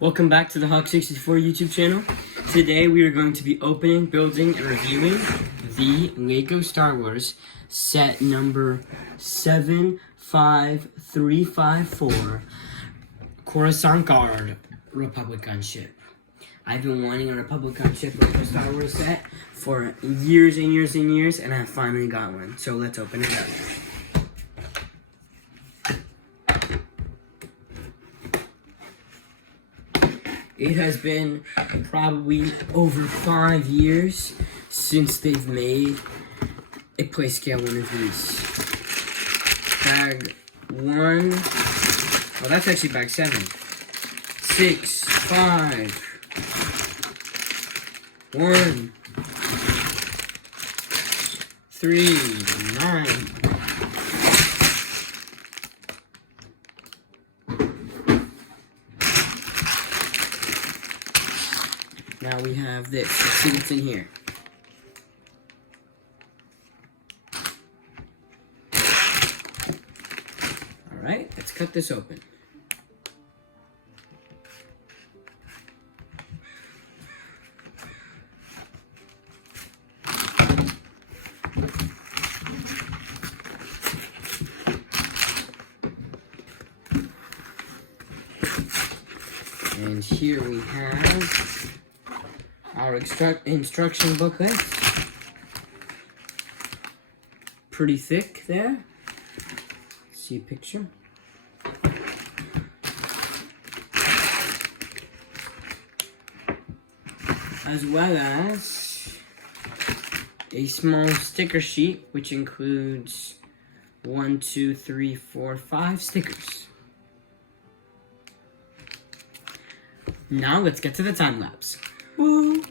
Welcome back to the Hawk64 YouTube channel. Today we are going to be opening, building, and reviewing the Lego Star Wars set number 75354 Coruscant Guard Republic gunship. I've been wanting a Republic gunship Lego Star Wars set for years and years and years, and I finally got one. So let's open it up. It has been probably over 5 years since they've made a play scale one of these. Bag 1, oh that's actually bag 7. 6, 5, 1, 3, 9. Now we have this. Let's see what's in here. Alright, let's cut this open. And here we have our instruction booklet. Pretty thick there. See a picture. As well as a small sticker sheet, which includes 1, 2, 3, 4, 5 stickers. Now let's get to the time lapse. Woo!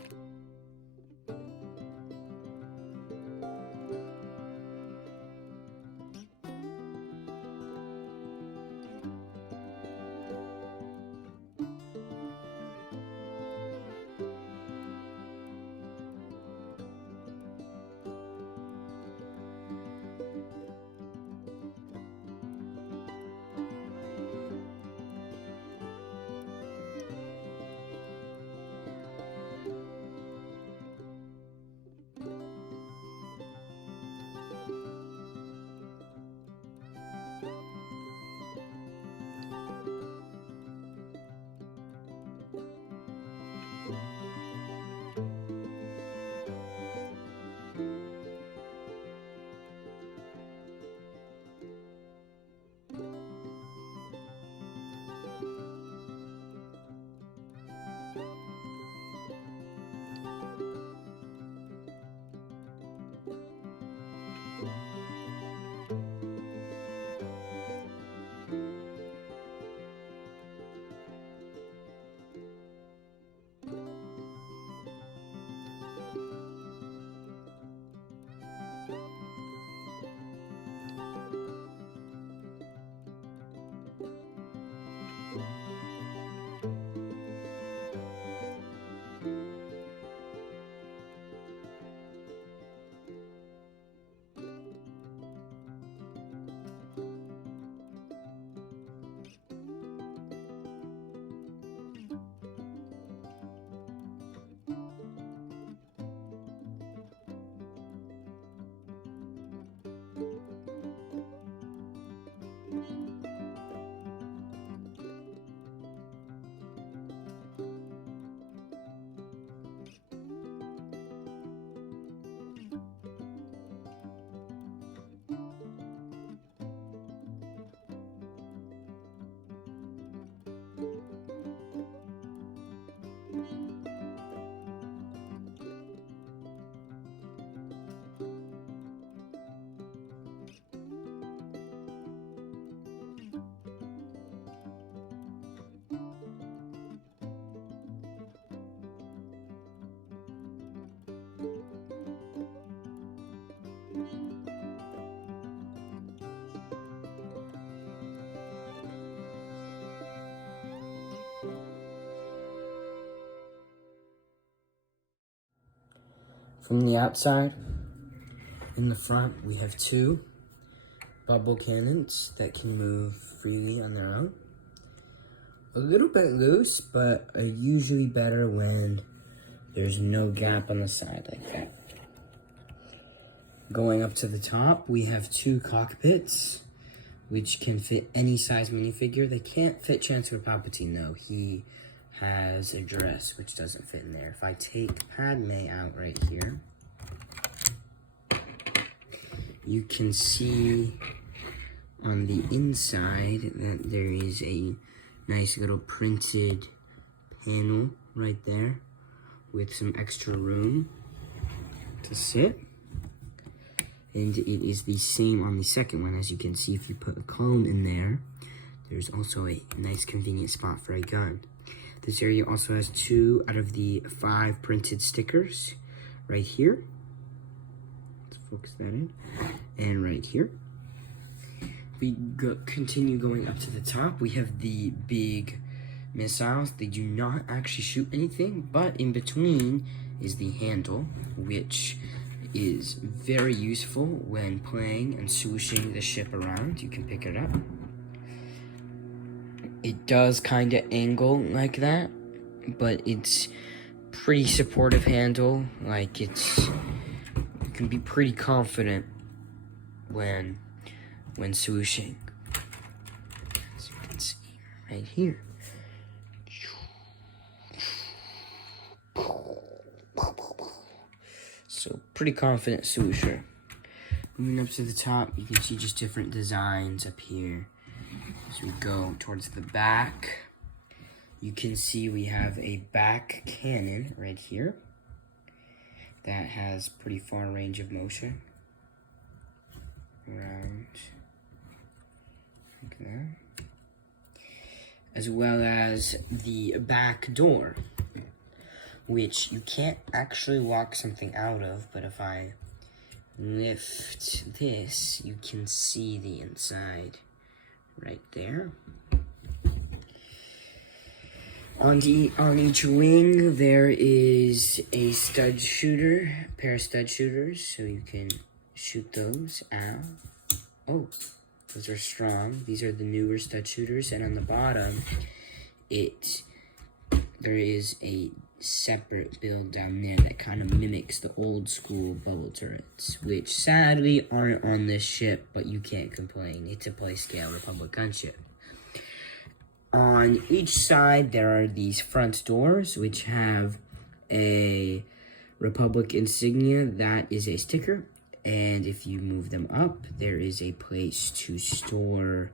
From the outside, in the front, we have 2 bubble cannons that can move freely on their own. a little bit loose, but usually better when there's no gap on the side like that. Going up to the top, we have 2 cockpits, which can fit any size minifigure. They can't fit Chancellor Palpatine, though. He has a dress, which doesn't fit in there. If I take Padme out right here, you can see on the inside that there is a nice little printed panel right there with some extra room to sit. And it is the same on the second one. As you can see, if you put a cone in there, there's also a nice convenient spot for a gun. This area also has 2 out of the 5 printed stickers right here. Let's focus that in. And right here. We continue going up to the top. We have the big missiles. They do not actually shoot anything, but in between is the handle, which is very useful when playing and swooshing the ship around. You can pick it up. It does kind of angle like that, but it's pretty supportive handle. Like, you can be pretty confident when swooshing. As you can see right here. So, pretty confident swoosher. Moving up to the top, you can see just different designs up here. As we go towards the back, you can see we have a back cannon right here that has pretty far range of motion. Around like that. As well as the back door, which you can't actually walk something out of, but if I lift this, you can see the inside right there. On each wing, there is a stud shooter, pair of stud shooters, so you can shoot those out. Oh, those are strong. These are the newer stud shooters, and on the bottom, there is a separate build down there that kind of mimics the old school bubble turrets, which sadly aren't on this ship, but you can't complain. It's a play scale Republic gunship. On each side, there are these front doors, which have a Republic insignia. That is a sticker. And if you move them up, there is a place to store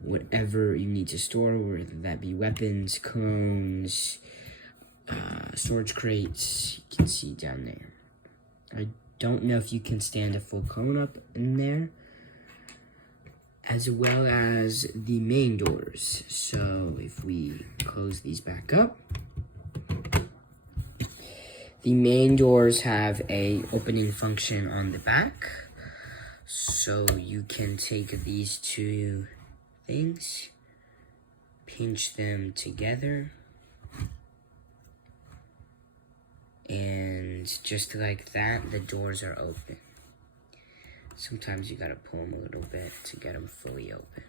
whatever you need to store, whether that be weapons, clones, storage crates. You can see down there. I don't know if you can stand a full cone up in there, as well as the main doors. So if we close these back up, the main doors have a opening function on the back, so you can take these 2 things, pinch them together, and just like that, the doors are open. Sometimes you gotta pull them a little bit to get them fully open.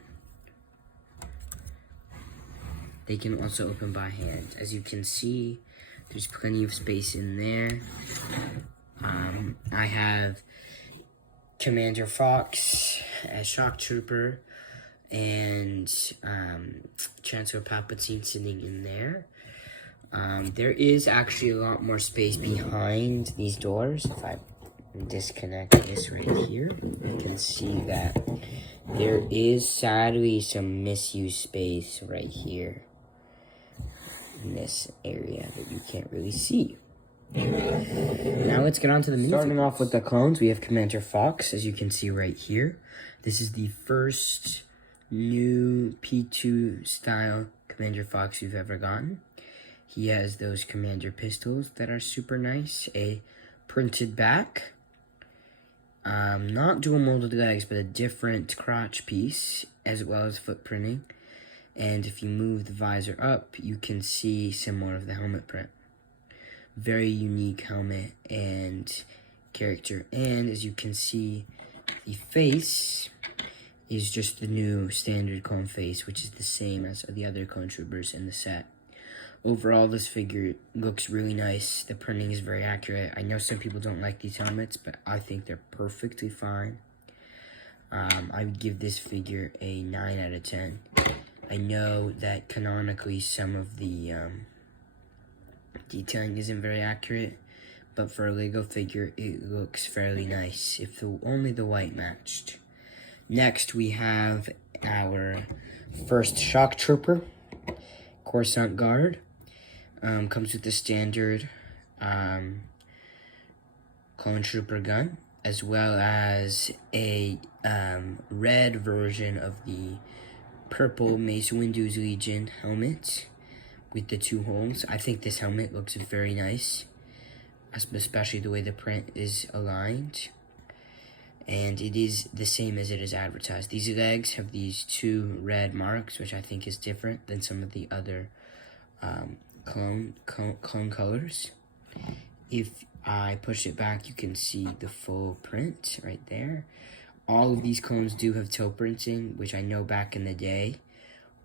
They can also open by hand. As you can see, there's plenty of space in there. I have Commander Fox as Shock Trooper and Chancellor Palpatine sitting in there. There is actually a lot more space behind these doors. If I disconnect this right here, you can see that there is sadly some misused space right here in this area that you can't really see. Now let's get on to the music. Starting off with the clones, we have Commander Fox, as you can see right here. This is the first new P2 style Commander Fox you've ever gotten. He has those Commander pistols that are super nice, a printed back, not dual molded legs, but a different crotch piece, as well as foot printing. And if you move the visor up, you can see some more of the helmet print. Very unique helmet and character. And as you can see, the face is just the new standard clone face, which is the same as the other clone troopers in the set. Overall, this figure looks really nice. The printing is very accurate. I know some people don't like these helmets, but I think they're perfectly fine. I would give this figure a 9 out of 10. I know that canonically some of the detailing isn't very accurate, but for a Lego figure, it looks fairly nice, if only the white matched. Next, we have our first Shock Trooper, Coruscant Guard. Comes with the standard Clone Trooper gun, as well as a red version of the purple Mace Windu's Legion helmet with the 2 holes. I think this helmet looks very nice, especially the way the print is aligned. And it is the same as it is advertised. These legs have these 2 red marks, which I think is different than some of the other clone colors. If I push it back, you can see the full print right there. All of these clones do have toe printing, which I know back in the day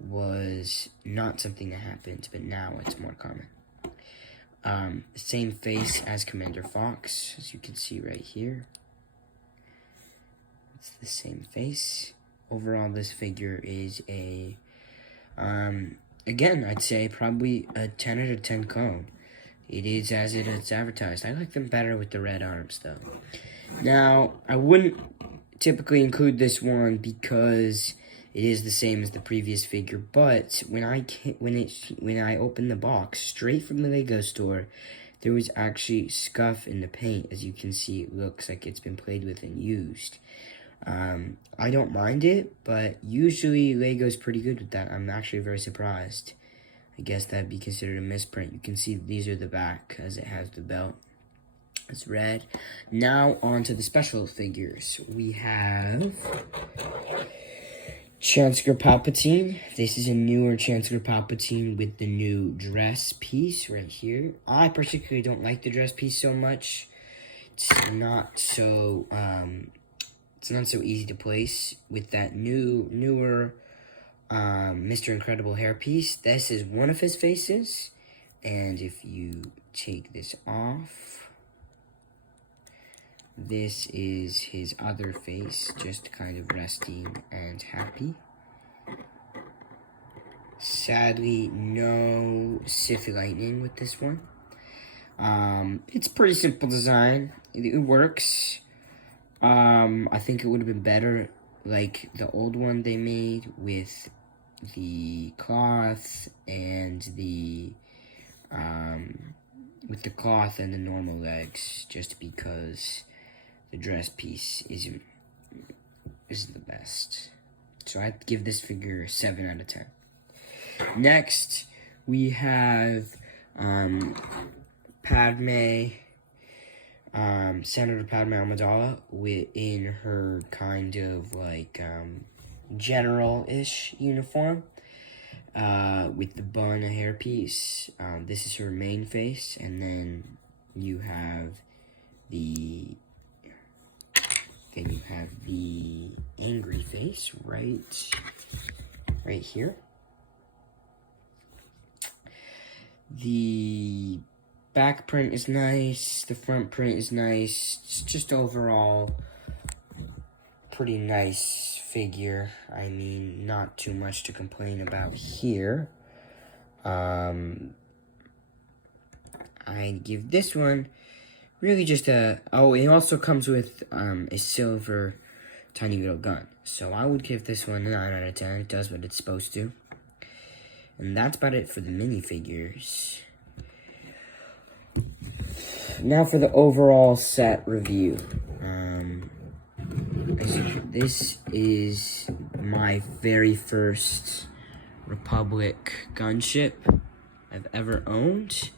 was not something that happened, but now it's more common. Same face as Commander Fox, as you can see right here. It's the same face. Overall, this figure is a, again, I'd say probably a 10 out of 10 clone. It is as it is advertised. I like them better with the red arms, though. Now, I wouldn't typically include this one because it is the same as the previous figure, but when I opened the box straight from the Lego store, there was actually scuff in the paint. As you can see, it looks like it's been played with and used. I don't mind it, but usually Lego's pretty good with that. I'm actually very surprised. I guess that'd be considered a misprint. You can see these are the back, as it has the belt. It's red. Now on to the special figures. We have Chancellor Palpatine. This is a newer Chancellor Palpatine with the new dress piece right here. I particularly don't like the dress piece so much. It's not so easy to place with that newer Mr. Incredible hairpiece. This is one of his faces, and if you take this off, this is his other face, just kind of resting and happy. Sadly, no Sith lightning with this one. It's pretty simple design. It works. I think it would have been better like the old one they made with the cloth and the normal legs, just because the dress piece isn't the best. So I'd give this figure 7 out of 10. Next, we have Padme, Senator Padme Amidala, in her kind of like general-ish uniform, with the bun, a hairpiece. This is her main face, and then you have the angry face right here. The back print is nice, the front print is nice. It's just overall pretty nice figure. I mean, not too much to complain about here. I'd give this one really just it also comes with a silver tiny little gun. So I would give this one a 9 out of 10. It does what it's supposed to. And that's about it for the minifigures. Now for the overall set review. This is my very first Republic gunship I've ever owned.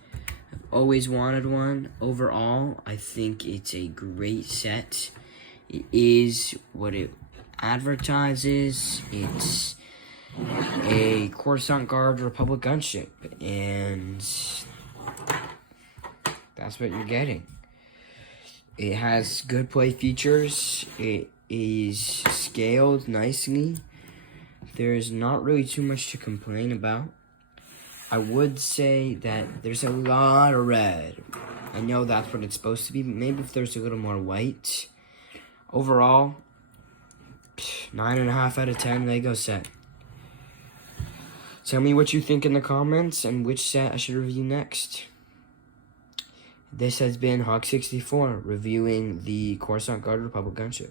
I've always wanted one. Overall, I think it's a great set. It is what it advertises. It's a Coruscant Guard Republic gunship, and that's what you're getting. It has good play features. It is scaled nicely. There's not really too much to complain about. I would say that there's a lot of red. I know that's what it's supposed to be, but maybe if there's a little more white. Overall, 9.5 out of 10 Lego set. Tell me what you think in the comments and which set I should review next. This has been Hawk64 reviewing the Coruscant Guard Republic gunship.